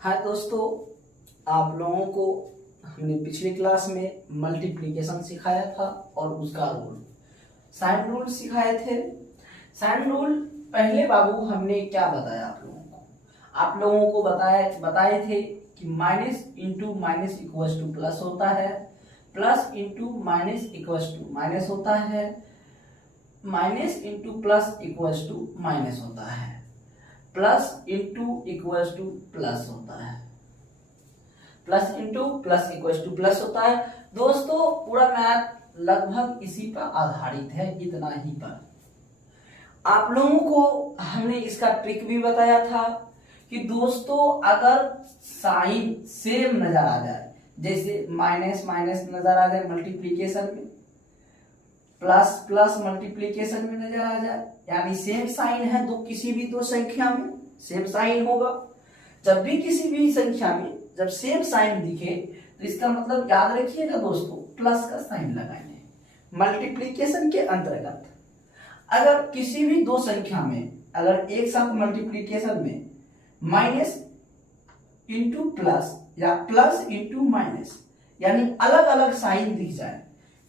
हाँ दोस्तों, आप लोगों को हमने पिछली क्लास में मल्टीप्लिकेशन सिखाया था और उसका रूल साइन रूल सिखाए थे। साइन रूल पहले बाबू हमने क्या बताया आप लोगों को बताए थे कि minus into minus equals to plus होता है, plus into minus equals to minus होता है, minus into plus equals to minus होता है, plus into equals to plus होता है, plus into plus equals to plus होता है। दोस्तों पूरा मैथ लगभग इसी पर आधारित है, इतना ही पर। आप लोगों को हमने इसका ट्रिक भी बताया था कि दोस्तों अगर साइन सेम नजर आ जाए, जैसे माइनस माइनस नजर आ जाए मल्टीप्लिकेशन में, प्लस प्लस मल्टीप्लिकेशन में नजर आ जाए, यानी सेम साइन है तो किसी भी दो संख्या में सेम साइन होगा। जब भी किसी भी संख्या में जब सेम साइन दिखे तो इसका मतलब याद रखिएगा दोस्तों, प्लस का साइन लगाएंगे मल्टीप्लिकेशन के अंतर्गत। अगर किसी भी दो संख्या में अगर एक साथ मल्टीप्लिकेशन में माइनस इंटू प्लस या प्लस इंटू माइनस यानी अलग अलग साइन दिख जाए,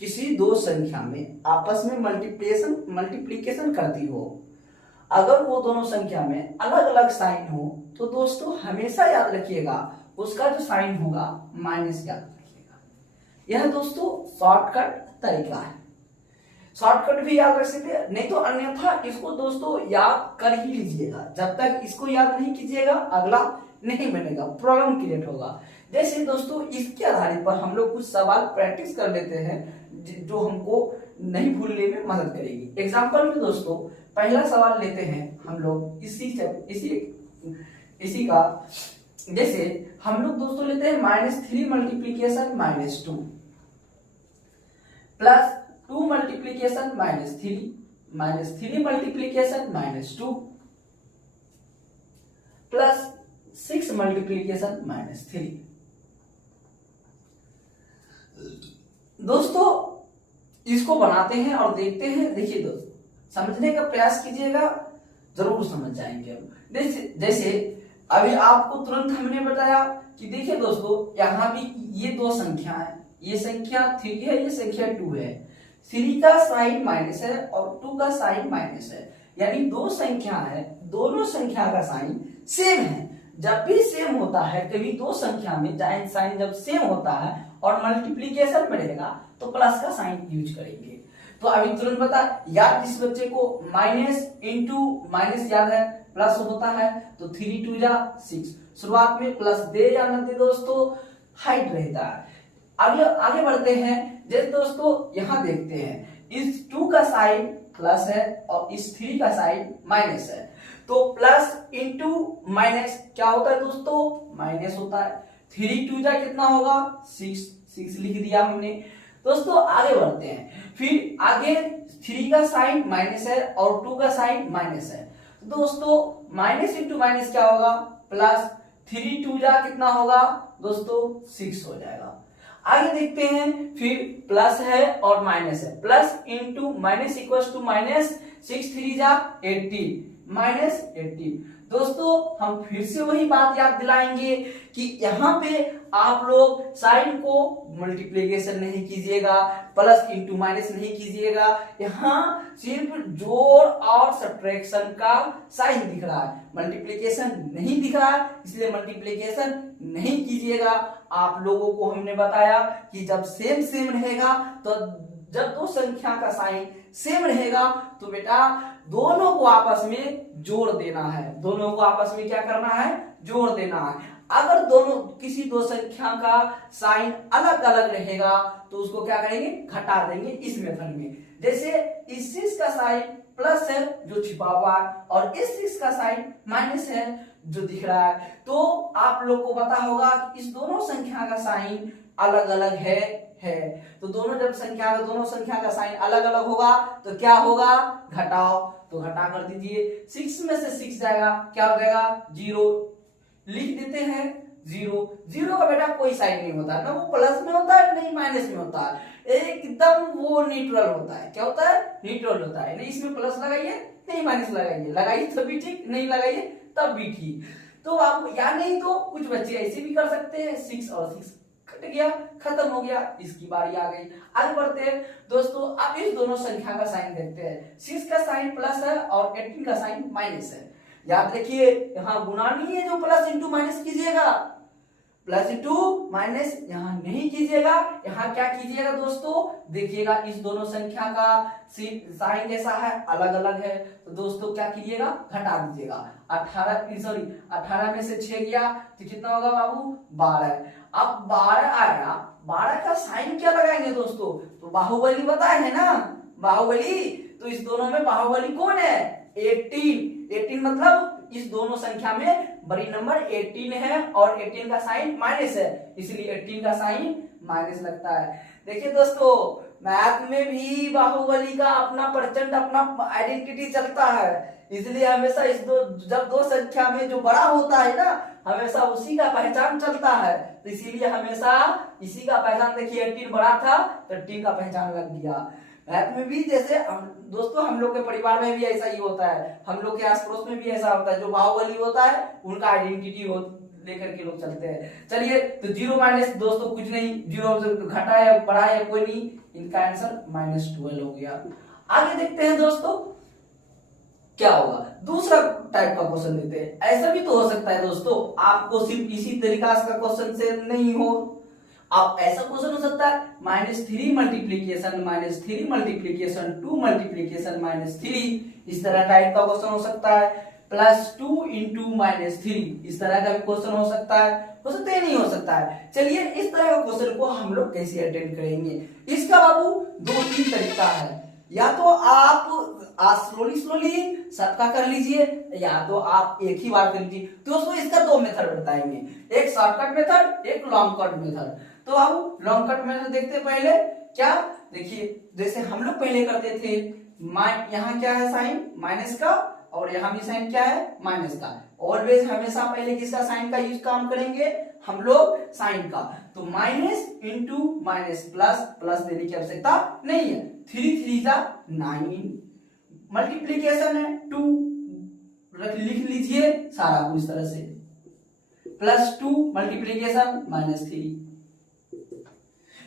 किसी दो संख्या में आपस में मल्टीप्लिकेशन करती हो, अगर वो दोनों संख्या में अलग अलग साइन हो तो दोस्तों हमेशा याद रखिएगा उसका जो साइन होगा माइनस याद रखिएगा। यह दोस्तों शॉर्टकट तरीका है, शॉर्टकट भी याद रख सकते हैं, नहीं तो अन्यथा इसको दोस्तों याद कर ही लीजिएगा। जब तक इसको याद नहीं कीजिएगा अगला नहीं बनेगा, प्रॉब्लम क्रिएट होगा। जैसे दोस्तों इसके आधारित पर हम लोग कुछ सवाल प्रैक्टिस कर लेते हैं जो हमको नहीं भूलने में मदद करेगी। एग्जाम्पल में दोस्तों पहला सवाल लेते हैं हम लोग इसी का। जैसे हम लोग दोस्तों लेते हैं -3 multiplication -2 plus 2 multiplication -3 -3 multiplication -2 plus 6 multiplication -3। दोस्तों इसको बनाते हैं और देखते हैं। देखिए दोस्तों समझने का प्रयास कीजिएगा, जरूर समझ जाएंगे हम। जैसे अभी आपको तुरंत हमने बताया कि देखिए दोस्तों यहाँ भी ये दो संख्या है, ये संख्या 3 है, ये संख्या 2 है। 3 का साइन माइनस है और 2 का साइन माइनस है, यानी दो संख्या है, दोनों संख्या का साइन सेम है। जब भी सेम होता है, कभी दो संख्या में साइन जब सेम होता है और मल्टीप्लीकेशन में रहेगा तो प्लस का साइन यूज करेंगे। तो अभी तुरंत बता यार, जिस बच्चे को माइनस इंटू माइनस याद है प्लस होता है तो 3 2 जा 6, शुरुआत में प्लस दे या न दे दोस्तों हाइट रहता है। आगे बढ़ते हैं। जैसे दोस्तों यहाँ देखते हैं इस 2 का साइन प्लस है और इस 3 का साइन माइनस है, तो प्लस इंटू माइनस क्या होता है दोस्तों, माइनस होता है। 3 2 जा कितना होगा 6 लिख दिया हमने। दोस्तों आगे बढ़ते हैं, फिर आगे 3 का साइन माइनस है और 2 का साइन माइनस है, तो दोस्तों माइनस इंटू माइनस क्या होगा, प्लस 3 2 जा कितना होगा दोस्तों 6 हो जाएगा। आगे देखते हैं, फिर प्लस है और माइनस है, plus into minus equals to minus, 6 3 जा 18 माइनस 18। दोस्तों हम फिर से वही बात याद दिलाएंगे कि यहाँ पे आप लोग साइन को मल्टीप्लिकेशन नहीं कीजिएगा, प्लस इंटू माइनस नहीं कीजिएगा, यहाँ सिर्फ जोड़ और सब्ट्रैक्शन का साइन दिख रहा है, मल्टीप्लिकेशन नहीं दिख रहा है, इसलिए मल्टीप्लिकेशन नहीं कीजिएगा। आप लोगों को हमने बताया कि जब सेम सेम रहेगा, तो जब दो संख्या का साइन सेम रहेगा तो बेटा दोनों को आपस में जोड़ देना है, दोनों को आपस में क्या करना है, जोड़ देना है। अगर दोनों किसी दो संख्या का साइन अलग अलग रहेगा तो उसको क्या करेंगे, घटा देंगे इस मेथड में। जैसे इस 6 का साइन प्लस है जो छिपा हुआ है और इस 6 का साइन माइनस है जो दिख रहा है, तो आप लोग को पता होगा कि इस दोनों संख्या का साइन अलग अलग है। तो दोनों संख्या का साइन अलग अलग होगा तो क्या होगा, घटाओ, तो घटा कर दीजिए। 6 में से 6 जाएगा, क्या हो जाएगा 0, लिख देते हैं 0 का बेटा कोई साइन नहीं होता, ना वो प्लस में होता है नहीं माइनस में होता है, एकदम वो न्यूट्रल होता है। क्या होता है, न्यूट्रल होता है। नहीं इसमें प्लस लगाइए नहीं माइनस लगाइए, लगाइए तब भी ठीक, नहीं लगाइए तब भी ठीक। तो आप या नहीं तो कुछ बच्चे ऐसे भी कर सकते हैं, 6 और 6 कट गया, खत्म हो गया, इसकी बारी आ गई। आगे बढ़ते हैं दोस्तों, अब इस दोनों संख्या का साइन देखते हैं। 6 का साइन प्लस है और 18 का साइन माइनस है। याद रखिए यहाँ गुना नहीं है जो प्लस इंटू माइनस कीजिएगा, प्लस इंटू माइनस यहाँ नहीं कीजिएगा। यहाँ क्या कीजिएगा दोस्तों, देखिएगा इस दोनों संख्या का साइन कैसा है, अलग अलग है, तो दोस्तों क्या कीजिएगा, घटा दीजिएगा। 18 में से 6 गया तो कितना होगा बाबू, 12। अब 12 आया, 12 का साइन क्या लगाएंगे दोस्तों, तो बाहुबली बताए है ना, बाहुबली। तो इस दोनों में बाहुबली कौन है, 18 मतलब इस दोनों संख्या में बड़ी नंबर 18 है और 18 का साइन माइनस है, इसलिए 18 का साइन माइनस लगता है। देखिए दोस्तों मैथ में भी बाहुबली का अपना प्रचंड अपना आइडेंटिटी चलता है, इसलिए हमेशा जब दो संख्या में जो बड़ा होता है ना, हमेशा उसी का पहचान चलता है, तो इसीलिए हमेशा इसी का पहचान। देखिए 18 बड़ा था तो 18 का पहचान लग गया। मैथ में भी जैसे दोस्तों हम लोग के परिवार में भी ऐसा ही होता है, हम लोग के आस पड़ोस में भी ऐसा होता है, जो बाहुबली होता है उनका आइडेंटिटी लेकर के लोग चलते हैं। चलिए तो 0 माइनस दोस्तों कुछ नहीं, 0 घटा है बढ़ा है कोई नहीं, इनका आंसर -12 हो गया। आगे देखते हैं दोस्तों क्या होगा, दूसरा टाइप का क्वेश्चन देते हैं। ऐसा भी तो हो सकता है दोस्तों आपको सिर्फ इसी तरीका का क्वेश्चन से नहीं हो, अब ऐसा क्वेश्चन हो सकता है -3 मल्टीप्लीकेशन -3 मल्टीप्लीकेशन 2 मल्टीप्लीकेशन -3, इस तरह टाइप का क्वेश्चन हो सकता है। +2 इंटू -3 इस तरह का भी क्वेश्चन हो सकता है, हो सकता है नहीं हो सकता है। चलिए इस तरह का क्वेश्चन को हम लोग कैसे अटेंड करेंगे, इसका बाबू 2-3 तरीका है। या तो आप स्लोली सबका कर लीजिए, या तो आप एक ही बार कर लीजिए। दोस्तों इसका 2 मेथड बताएंगे, एक शॉर्टकट मेथड, एक लॉन्ग कट मेथड। तो अब लॉन्ग कट मेथड देखते पहले क्या, देखिए जैसे हम लोग पहले करते थे, यहाँ क्या है साइन माइनस का और यहाँ भी साइन क्या है माइनस का। ऑलवेज हमेशा पहले किसका साइन का यूज काम करेंगे हम लोग, साइन का। तो माइनस इंटू माइनस प्लस देने की आवश्यकता नहीं है। 3 3 जा 9, मल्टीप्लीकेशन है 2 लिख लीजिए सारा कुछ इस तरह से, +2 मल्टीप्लीकेशन -3।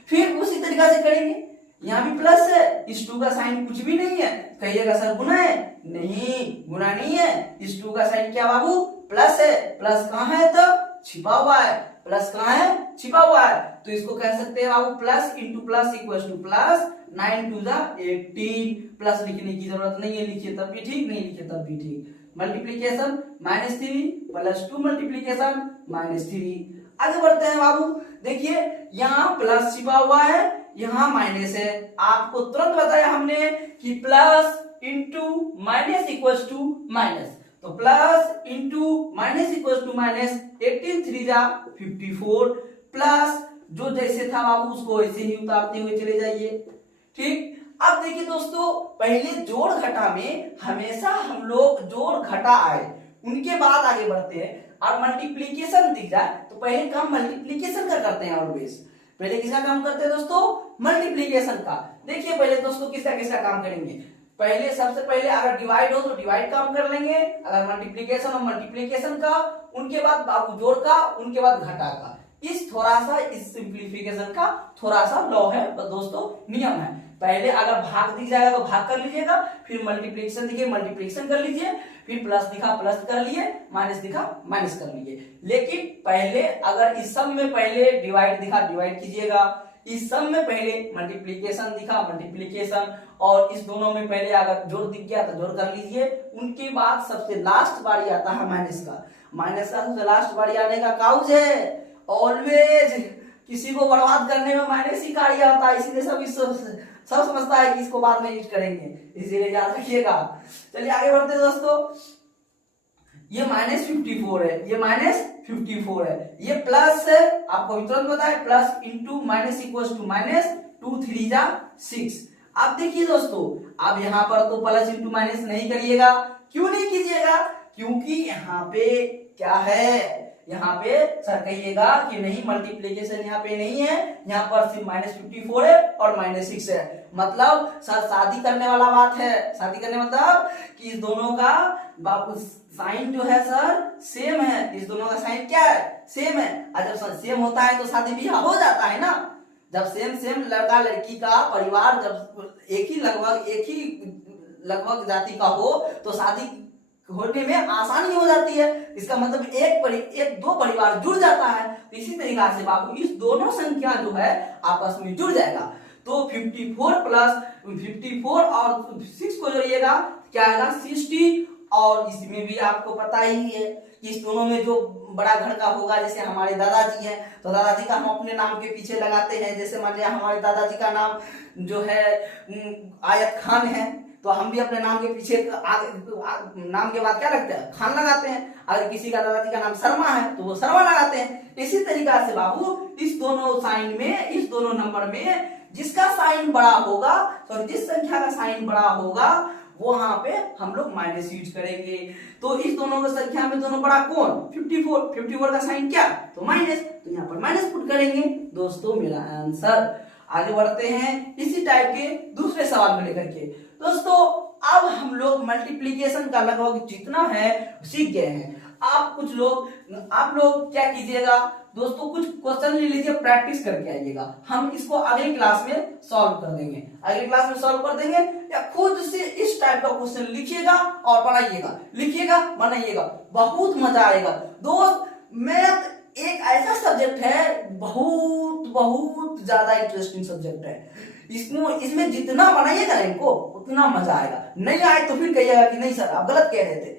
फिर उसी तरीका से करेंगे, यहाँ भी प्लस है, इस 2 का साइन कुछ भी नहीं है, कहिएगा सर गुना है, नहीं गुना नहीं है, इस 2 का साइन क्या बाबू प्लस है। प्लस कहाँ है तो छिपा हुआ है, प्लस कहाँ है छिपा हुआ है, तो इसको कह सकते हैं बाबू plus into plus equal to plus 9 2 जा 18। प्लस लिखने की जरूरत नहीं है, लिखिए तब भी ठीक, नहीं लिखिए तब भी ठीक। Multiplication -3 +2 multiplication -3। आगे बढ़ते हैं बाबू, देखिए यहाँ प्लस छिपा हुआ है, यहाँ माइनस है। आपको तुरंत बताया हमने कि plus into minus equal to minus, तो plus into minus equal to minus 18 3 जा 54, प्लस जो जैसे था बाबू उसको ऐसे ही उतारते हुए चले जाइए, ठीक। अब देखिए दोस्तों पहले जोड़ घटा में हमेशा हम लोग जोड़ घटा आए, उनके बाद आगे बढ़ते हैं। और मल्टीप्लीकेशन दिख जाए तो पहले काम मल्टीप्लीकेशन का करते हैं, ऑलवेज पहले किसका काम करते हैं दोस्तों, मल्टीप्लीकेशन का। देखिए पहले दोस्तों किसका किसका काम करेंगे, पहले सबसे पहले अगर डिवाइड हो तो डिवाइड काम कर लेंगे, अगर मल्टीप्लीकेशन हो मल्टीप्लीकेशन का, उनके बाद बाबू जोड़ का, उनके बाद घटा का। इस थोड़ा सा इस सिंप्लीफिकेशन का थोड़ा सा लॉ है दोस्तों, नियम है। पहले अगर भाग दिख जाएगा तो भाग कर लीजिएगा, फिर मल्टीप्लिकेशन दिखे मल्टीप्लिकेशन कर लीजिए, फिर प्लस दिखा प्लस कर लिए, माइनस दिखा माइनस कर लिए। लेकिन पहले अगर इस सब में पहले डिवाइड दिखा डिवाइड कीजिएगा, इस सब में पहले मल्टीप्लिकेशन दिखा मल्टीप्लिकेशन, और इस दोनों में पहले अगर जोड़ दिख गया तो जोड़ कर लीजिए। उनके बाद सबसे लास्ट बारी आता है माइनस का, माइनस का सबसे लास्ट बारी आने का काउज है। ऑलवेज किसी को बर्बाद करने में माइनस ही कार्य आता है, इसीलिए सब समझता है कि इसको बाद में यूज करेंगे, इसीलिए याद रखिएगा। चलिए आगे बढ़ते हैं दोस्तों, ये -54 है, ये -54 है, ये प्लस है, आपको तुरंत पता है plus into minus equal to minus 2 3 जा 6। अब देखिए दोस्तों अब यहाँ पर तो प्लस इंटू माइनस नहीं करिएगा, क्यों नहीं कीजिएगा, क्योंकि यहाँ पे क्या है, यहाँ पे सर कहिएगा कि नहीं मल्टीप्लीकेशन यहाँ पे नहीं है, यहाँ पर सिर्फ -54 है और -6 है। मतलब सर शादी करने वाला बात है, शादी करने मतलब कि इस दोनों का बाबू साइन जो है सर सेम है, इस दोनों का साइन क्या है, सेम है। और जब सेम होता है तो शादी ब्याह हो जाता है ना। जब सेम सेम लड़का लड़की का परिवार जब एक ही लगभग जाति का हो तो शादी होने में आसानी हो जाती है। इसका मतलब एक दो परिवार जुड़ जाता है। तो इसी तरीका से बाबू इस दोनों संख्या जो है आपस में जुड़ जाएगा। तो 54 प्लस 54 और 6 को जोड़िएगा क्या आएगा 60। और इसमें भी आपको पता ही है कि इस दोनों में जो बड़ा घर का होगा, जैसे हमारे दादाजी हैं तो दादाजी का हम अपने नाम के पीछे लगाते हैं। जैसे मान लिया हमारे दादाजी का नाम जो है आयत खान है तो हम भी अपने नाम के पीछे नाम के बाद क्या लगता है, खान लगाते हैं। अगर किसी का दादाजी का नाम शर्मा है तो वो शर्मा लगाते हैं। इसी तरीका से बाबू इस दोनों साइन में, इस दोनों नंबर में जिसका साइन बड़ा होगा, तो जिस संख्या का साइन बड़ा होगा वहां पे हम लोग माइनस यूज करेंगे। तो इस दोनों की संख्या में दोनों बड़ा कौन, 54 का साइन क्या, तो माइनस, तो यहाँ पर माइनस पुट करेंगे। दोस्तों मेरा आंसर। आगे बढ़ते हैं इसी टाइप के दूसरे सवाल को लेकर के। दोस्तों अब हम लोग मल्टीप्लीकेशन का लगभग जितना है सीख गए हैं। आप लोग क्या कीजिएगा दोस्तों, कुछ क्वेश्चन ले लीजिए, प्रैक्टिस करके आइएगा। हम इसको अगली क्लास में सॉल्व कर देंगे, अगली क्लास में सॉल्व कर देंगे। या खुद से इस टाइप का क्वेश्चन लिखिएगा और बनाइएगा, लिखिएगा बनाइएगा, बहुत मजा आएगा। दोस्त मैथ एक ऐसा सब्जेक्ट है, बहुत ज्यादा इंटरेस्टिंग सब्जेक्ट है। इसमें जितना बनाइएगा ना इनको उतना मजा आएगा। नहीं आए तो फिर कहिएगा कि नहीं सर आप गलत कह रहे थे।